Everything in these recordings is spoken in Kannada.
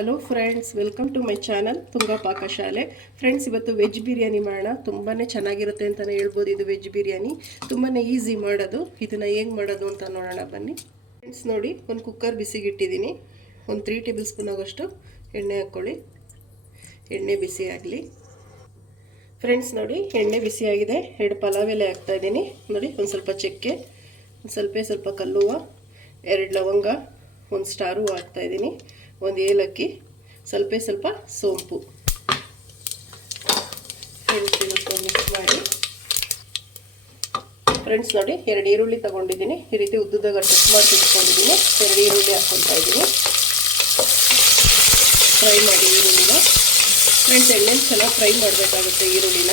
Hello friends, welcome to my channel Tunga ಪಾಕಶಾಲೆ. ಫ್ರೆಂಡ್ಸ್, ಇವತ್ತು ವೆಜ್ ಬಿರಿಯಾನಿ ಮಾಡೋಣ. ತುಂಬಾ ಚೆನ್ನಾಗಿರುತ್ತೆ ಅಂತಲೇ ಹೇಳ್ಬೋದು. ಇದು ವೆಜ್ ಬಿರಿಯಾನಿ ತುಂಬಾ ಈಸಿ ಮಾಡೋದು. ಇದನ್ನು ಹೇಗೆ ಮಾಡೋದು ಅಂತ ನೋಡೋಣ ಬನ್ನಿ. ಫ್ರೆಂಡ್ಸ್ ನೋಡಿ, ಒಂದು ಕುಕ್ಕರ್ ಬಿಸಿಗಿಟ್ಟಿದ್ದೀನಿ. ಒಂದು 3 ಟೇಬಲ್ ಸ್ಪೂನ್ ಆಗೋಷ್ಟು ಎಣ್ಣೆ ಹಾಕ್ಕೊಳ್ಳಿ. ಎಣ್ಣೆ ಬಿಸಿ ಆಗಲಿ. ಫ್ರೆಂಡ್ಸ್ ನೋಡಿ, ಎಣ್ಣೆ ಬಿಸಿಯಾಗಿದೆ. 2 ಪಲಾವ್ ಎಲೆ ಹಾಕ್ತಾಯಿದ್ದೀನಿ. ನೋಡಿ, ಒಂದು ಸ್ವಲ್ಪ ಚಕ್ಕೆ, ಒಂದು ಸ್ವಲ್ಪ ಕಲ್ಲುವ, 2 ಲವಂಗ, ಒಂದು ಸ್ಟಾರ್ ಹೂವು ಹಾಕ್ತಾಯಿದ್ದೀನಿ, ಒಂದು ಏಲಕ್ಕಿ, ಸ್ವಲ್ಪ ಸೋಂಪು. ಫ್ರೆಂಡ್ಸ್, ಇವತ್ತು ಮಿಕ್ಸ್ ಮಾಡಿ. ಫ್ರೆಂಡ್ಸ್ ನೋಡಿ, 2 ಈರುಳ್ಳಿ ತೊಗೊಂಡಿದ್ದೀನಿ. ಈ ರೀತಿ ಉದ್ದುದಾಗ ಕಟ್ ಮಾಡಿ ಇಟ್ಕೊಂಡಿದ್ದೀನಿ. 2 ಈರುಳ್ಳಿ ಹಾಕ್ಕೊತಾ ಇದ್ದೀನಿ. ಫ್ರೈ ಮಾಡಿ ಈರುಳ್ಳಿನ. ಫ್ರೆಂಡ್ಸ್, ಎಣ್ಣೆನ ಚೆನ್ನಾಗಿ ಫ್ರೈ ಮಾಡಬೇಕಾಗುತ್ತೆ ಈರುಳ್ಳಿನ.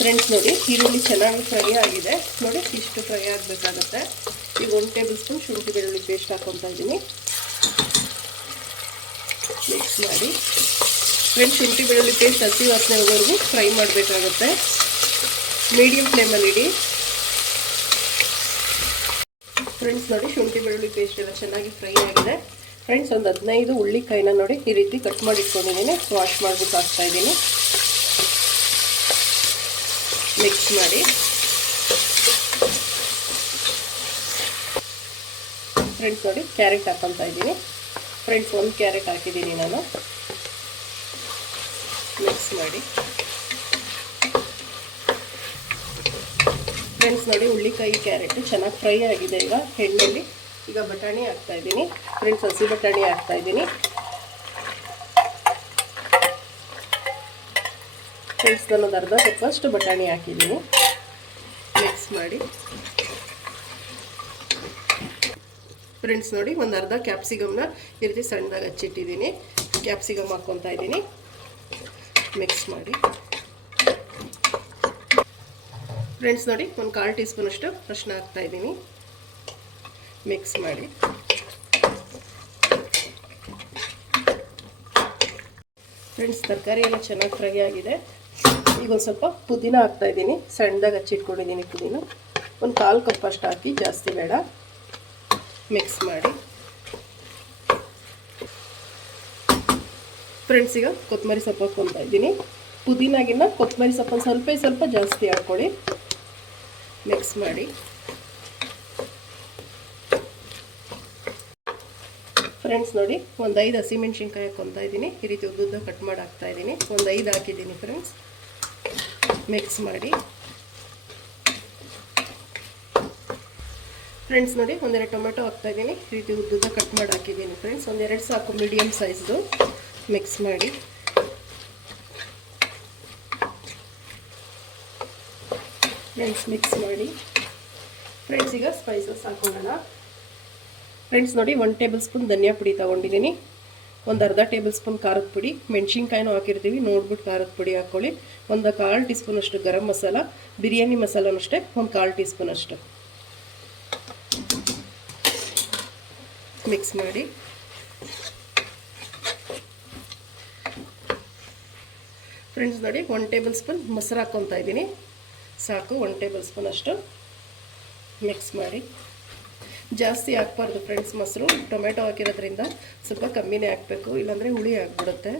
ಫ್ರೆಂಡ್ಸ್ ನೋಡಿ, ಈರುಳ್ಳಿ ಚೆನ್ನಾಗಿ ಫ್ರೈ ಆಗಿದೆ. ನೋಡಿ, ಇಷ್ಟು ಫ್ರೈ ಆಗಬೇಕಾಗುತ್ತೆ. ಈಗ 1 ಟೇಬಲ್ ಸ್ಪೂನ್ ಶುಂಠಿ ಬೆಳ್ಳುಳ್ಳಿ ಪೇಸ್ಟ್ ಹಾಕ್ಕೊತಾ ಇದ್ದೀನಿ. ಮಿಕ್ಸ್ ಮಾಡಿ. ಫ್ರೆಂಡ್ಸ್, ಶುಂಠಿ ಬೆಳ್ಳುಳ್ಳಿ ಪೇಸ್ಟ್ ಹಸಿ ವಾಸನೆ ಹೋಗೋವರೆಗೂ ಫ್ರೈ ಮಾಡಬೇಕಾಗುತ್ತೆ. ಮೀಡಿಯಂ ಫ್ಲೇಮಲ್ಲಿ ಇಡಿ. ಫ್ರೆಂಡ್ಸ್ ನೋಡಿ, ಶುಂಠಿ ಬೆಳ್ಳುಳ್ಳಿ ಪೇಸ್ಟ್ ಎಲ್ಲ ಚೆನ್ನಾಗಿ ಫ್ರೈ ಆಗಿದೆ. ಫ್ರೆಂಡ್ಸ್, ಒಂದು 15 ಉಳ್ಳಿಕಾಯಿನ ನೋಡಿ ಈ ರೀತಿ ಕಟ್ ಮಾಡಿ ಇಟ್ಕೊಂಡಿದ್ದೀನಿ. ವಾಶ್ ಮಾಡಿಬಿಟ್ಟು ಹಾಕ್ತಾಯಿದ್ದೀನಿ. ಮಿಕ್ಸ್ ಮಾಡಿ. ಫ್ರೆಂಡ್ಸ್ ನೋಡಿ, ಕ್ಯಾರೆಟ್ ಹಾಕ್ಕೊತಾ ಇದ್ದೀನಿ. ಫ್ರೆಂಡ್ಸ್, 1 ಕ್ಯಾರೆಟ್ ಹಾಕಿದ್ದೀನಿ ನಾನು. ಮಿಕ್ಸ್ ಮಾಡಿ. ಫ್ರೆಂಡ್ಸ್ ನೋಡಿ, ಉಳ್ಳಿಕಾಯಿ ಕ್ಯಾರೆಟ್ ಚೆನ್ನಾಗಿ ಫ್ರೈ ಆಗಿದೆ. ಈಗ ಎಣ್ಣೆಯಲ್ಲಿ ಈಗ ಬಟಾಣಿ ಹಾಕ್ತಾಯಿದ್ದೀನಿ. ಫ್ರೆಂಡ್ಸ್, ಹಸಿ ಬಟಾಣಿ ಹಾಕ್ತಾಯಿದ್ದೀನಿ. ಫ್ರೆಂಡ್ಸ್, ನಾನು ಅರ್ಧ ಕಪ್ಪಷ್ಟು ಬಟಾಣಿ ಹಾಕಿದ್ದೀನಿ. ಮಿಕ್ಸ್ ಮಾಡಿ. ಫ್ರೆಂಡ್ಸ್ ನೋಡಿ, ಒಂದು ಅರ್ಧ ಕ್ಯಾಪ್ಸಿಕಮ್ನ ಈ ರೀತಿ ಸಣ್ಣದಾಗಿ ಹಚ್ಚಿಟ್ಟಿದ್ದೀನಿ. ಕ್ಯಾಪ್ಸಿಕಮ್ ಹಾಕ್ಕೊತಾ ಇದ್ದೀನಿ. ಮಿಕ್ಸ್ ಮಾಡಿ. ಫ್ರೆಂಡ್ಸ್ ನೋಡಿ, ಒಂದು 1/4 ಟೀ ಸ್ಪೂನಷ್ಟು ಅರಿಶಿನ ಹಾಕ್ತಾಯಿದ್ದೀನಿ. ಮಿಕ್ಸ್ ಮಾಡಿ. ಫ್ರೆಂಡ್ಸ್, ತರಕಾರಿ ಎಲ್ಲ ಚೆನ್ನಾಗಿ ಫ್ರೈ ಆಗಿದೆ. ಈಗ ಒಂದು ಸ್ವಲ್ಪ ಪುದೀನ ಹಾಕ್ತಾಯಿದ್ದೀನಿ. ಸಣ್ಣದಾಗಿ ಹಚ್ಚಿಟ್ಕೊಂಡಿದ್ದೀನಿ ಪುದೀನ. ಒಂದು 1/4 ಕಪ್ ಅಷ್ಟು ಹಾಕಿ, ಜಾಸ್ತಿ ಬೇಡ. ಮಿಕ್ಸ್ ಮಾಡಿ. ಫ್ರೆಂಡ್ಸ್, ಈಗ ಕೊತ್ತಂಬರಿ ಸೊಪ್ಪು ಹಾಕ್ಕೊತಾ ಇದ್ದೀನಿ. ಪುದೀನಾಗಿನ್ನ ಕೊತ್ತಂಬರಿ ಸೊಪ್ಪನ್ನು ಸ್ವಲ್ಪ ಜಾಸ್ತಿ ಹಾಕ್ಕೊಳ್ಳಿ. ಮಿಕ್ಸ್ ಮಾಡಿ. ಫ್ರೆಂಡ್ಸ್ ನೋಡಿ, ಒಂದು 5 ಹಸಿಮೆಣ್ಸಿನ್ಕಾಯಿ ಹಾಕ್ಕೊತಾ ಇದ್ದೀನಿ. ಈ ರೀತಿ ಉದ್ದುದ್ದ ಕಟ್ ಮಾಡಿ ಹಾಕ್ತಾಯಿದ್ದೀನಿ. ಒಂದು 5 ಹಾಕಿದ್ದೀನಿ. ಫ್ರೆಂಡ್ಸ್, ಮಿಕ್ಸ್ ಮಾಡಿ. ಫ್ರೆಂಡ್ಸ್ ನೋಡಿ, 1-2 ಟೊಮೆಟೊ ಹಾಕ್ತಾಯಿದ್ದೀನಿ. ಈ ರೀತಿ ಉದ್ದುದ್ದ ಕಟ್ ಮಾಡಿ ಹಾಕಿದ್ದೀನಿ. ಫ್ರೆಂಡ್ಸ್, 1-2 ಸಾಕು, ಮೀಡಿಯಮ್ ಸೈಜ್ದು. ಮಿಕ್ಸ್ ಮಾಡಿ. ಫ್ರೆಂಡ್ಸ್, ಮಿಕ್ಸ್ ಮಾಡಿ. ಫ್ರೆಂಡ್ಸ್, ಈಗ ಸ್ಪೈಸಸ್ ಹಾಕೊಳ್ಳೋಣ. ಫ್ರೆಂಡ್ಸ್ ನೋಡಿ, 1 ಟೇಬಲ್ ಸ್ಪೂನ್ ಧನಿಯಾ ಪುಡಿ ತೊಗೊಂಡಿದ್ದೀನಿ. ಒಂದು ಅರ್ಧ ಟೇಬಲ್ ಸ್ಪೂನ್ ಖಾರದ ಪುಡಿ, ಮೆಣಸಿನ್ಕಾಯಿನೂ ಹಾಕಿರ್ತೀವಿ, ನೋಡ್ಬಿಟ್ಟು ಖಾರದ ಪುಡಿ ಹಾಕ್ಕೊಳ್ಳಿ. ಒಂದು 1/4 ಟೀ ಸ್ಪೂನ್ ಅಷ್ಟು ಗರಂ ಮಸಾಲ, ಬಿರಿಯಾನಿ ಮಸಾಲನೂ ಅಷ್ಟೇ ಒಂದು 1/4 ಟೀ ಸ್ಪೂನ್ ಅಷ್ಟು. ಮಿಕ್ಸ್ ಮಾಡಿ. ಫ್ರೆಂಡ್ಸ್ ನೋಡಿ, 1 ಟೇಬಲ್ ಸ್ಪೂನ್ ಮೊಸರು ಹಾಕ್ಕೊತಾ ಇದ್ದೀನಿ. ಸಾಕು, 1 ಟೇಬಲ್ ಸ್ಪೂನ್ ಅಷ್ಟು. ಮಿಕ್ಸ್ ಮಾಡಿ. ಜಾಸ್ತಿ ಹಾಕ್ಬಾರ್ದು ಫ್ರೆಂಡ್ಸ್ ಮೊಸರು. ಟೊಮೆಟೊ ಹಾಕಿರೋದ್ರಿಂದ ಸ್ವಲ್ಪ ಕಮ್ಮಿನೇ ಹಾಕಬೇಕು, ಇಲ್ಲಾಂದರೆ ಹುಳಿ ಆಗಿಬಿಡುತ್ತೆ.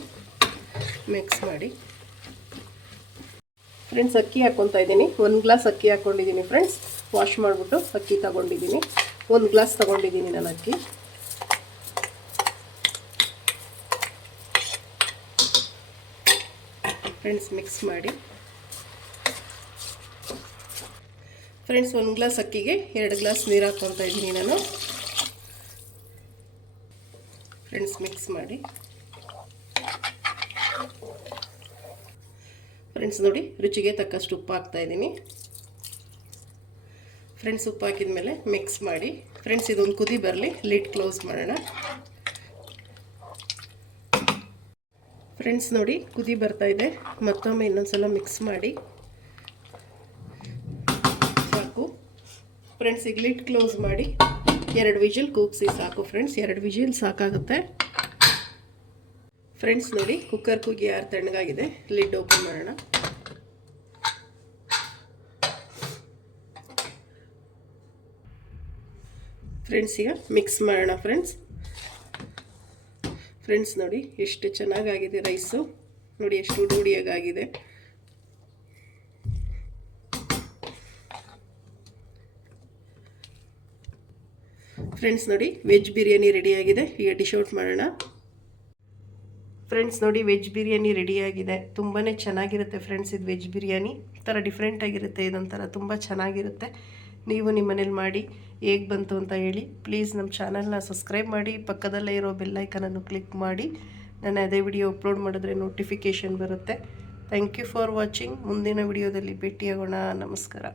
ಮಿಕ್ಸ್ ಮಾಡಿ. ಫ್ರೆಂಡ್ಸ್, ಅಕ್ಕಿ ಹಾಕ್ಕೊತಾ ಇದ್ದೀನಿ. 1 ಗ್ಲಾಸ್ ಅಕ್ಕಿ ಹಾಕ್ಕೊಂಡಿದ್ದೀನಿ. ಫ್ರೆಂಡ್ಸ್, ವಾಶ್ ಮಾಡಿಬಿಟ್ಟು ಅಕ್ಕಿ ತೊಗೊಂಡಿದ್ದೀನಿ. 1 ಗ್ಲಾಸ್ ತೊಗೊಂಡಿದ್ದೀನಿ ನಾನು ಅಕ್ಕಿ. ಫ್ರೆಂಡ್ಸ್, ಮಿಕ್ಸ್ ಮಾಡಿ. ಫ್ರೆಂಡ್ಸ್, 1 ಗ್ಲಾಸ್ ಅಕ್ಕಿಗೆ 2 ಗ್ಲಾಸ್ ನೀರು ಹಾಕ್ಕೊತಾ ಇದ್ದೀನಿ ನಾನು. ಫ್ರೆಂಡ್ಸ್, ಮಿಕ್ಸ್ ಮಾಡಿ. ಫ್ರೆಂಡ್ಸ್ ನೋಡಿ, ರುಚಿಗೆ ತಕ್ಕಷ್ಟು ಉಪ್ಪು ಹಾಕ್ತಾಯಿದ್ದೀನಿ. ಫ್ರೆಂಡ್ಸ್, ಉಪ್ಪು ಹಾಕಿದ ಮೇಲೆ ಮಿಕ್ಸ್ ಮಾಡಿ. ಫ್ರೆಂಡ್ಸ್, ಇದೊಂದು ಕುದಿ ಬರಲಿ, ಲಿಡ್ ಕ್ಲೋಸ್ ಮಾಡೋಣ. ಫ್ರೆಂಡ್ಸ್ ನೋಡಿ, ಕುದಿ ಬರ್ತಾಯಿದೆ. ಮತ್ತೊಮ್ಮೆ ಇನ್ನೊಂದ್ಸಲ ಮಿಕ್ಸ್ ಮಾಡಿ. ಸಾಕು. ಫ್ರೆಂಡ್ಸ್, ಈಗ ಲಿಡ್ ಕ್ಲೋಸ್ ಮಾಡಿ 2 ವಿಜಿಲ್ ಕೂಗಿಸಿ ಸಾಕು. ಫ್ರೆಂಡ್ಸ್, 2 ವಿಜಿಲ್ ಸಾಕಾಗುತ್ತೆ. ಫ್ರೆಂಡ್ಸ್ ನೋಡಿ, ಕುಕ್ಕರ್ ಕೂಗಿ ಯಾರು ತಣ್ಣಗಾಗಿದೆ. ಲಿಡ್ ಓಪನ್ ಮಾಡೋಣ. ಫ್ರೆಂಡ್ಸ್ ಈಗ ಮಿಕ್ಸ್ ಮಾಡೋಣ ಫ್ರೆಂಡ್ಸ್ ನೋಡಿ ಎಷ್ಟು ಚೆನ್ನಾಗಾಗಿದೆ ರೈಸು. ನೋಡಿ ಎಷ್ಟು ಉಡಿಯಾಗಾಗಿದೆ. ಫ್ರೆಂಡ್ಸ್ ನೋಡಿ ವೆಜ್ ಬಿರಿಯಾನಿ ರೆಡಿಯಾಗಿದೆ. ಈಗ ಡಿಶ್ ಔಟ್ ಮಾಡೋಣ. ಫ್ರೆಂಡ್ಸ್ ನೋಡಿ ವೆಜ್ ಬಿರಿಯಾನಿ ರೆಡಿಯಾಗಿದೆ. ತುಂಬಾ ಚೆನ್ನಾಗಿರುತ್ತೆ ಫ್ರೆಂಡ್ಸ್. ಇದು ವೆಜ್ ಬಿರಿಯಾನಿ ಥರ ಡಿಫ್ರೆಂಟಾಗಿರುತ್ತೆ. ಇದೊಂಥರ ತುಂಬ ಚೆನ್ನಾಗಿರುತ್ತೆ. ನೀವು ನಿಮ್ಮ ಮನೇಲಿ ಮಾಡಿ ಹೇಗೆ ಬಂತು ಅಂತ ಹೇಳಿ. ಪ್ಲೀಸ್ ನಮ್ಮ ಚಾನಲ್ನ ಸಬ್ಸ್ಕ್ರೈಬ್ ಮಾಡಿ, ಪಕ್ಕದಲ್ಲೇ ಇರೋ ಬೆಲ್ಲೈಕನನ್ನು ಕ್ಲಿಕ್ ಮಾಡಿ. ನಾನು ಅದೇ ವಿಡಿಯೋ ಅಪ್ಲೋಡ್ ಮಾಡಿದ್ರೆ ನೋಟಿಫಿಕೇಷನ್ ಬರುತ್ತೆ. Thank you for watching. ಮುಂದಿನ ವಿಡಿಯೋದಲ್ಲಿ ಭೇಟಿಯಾಗೋಣ. ನಮಸ್ಕಾರ.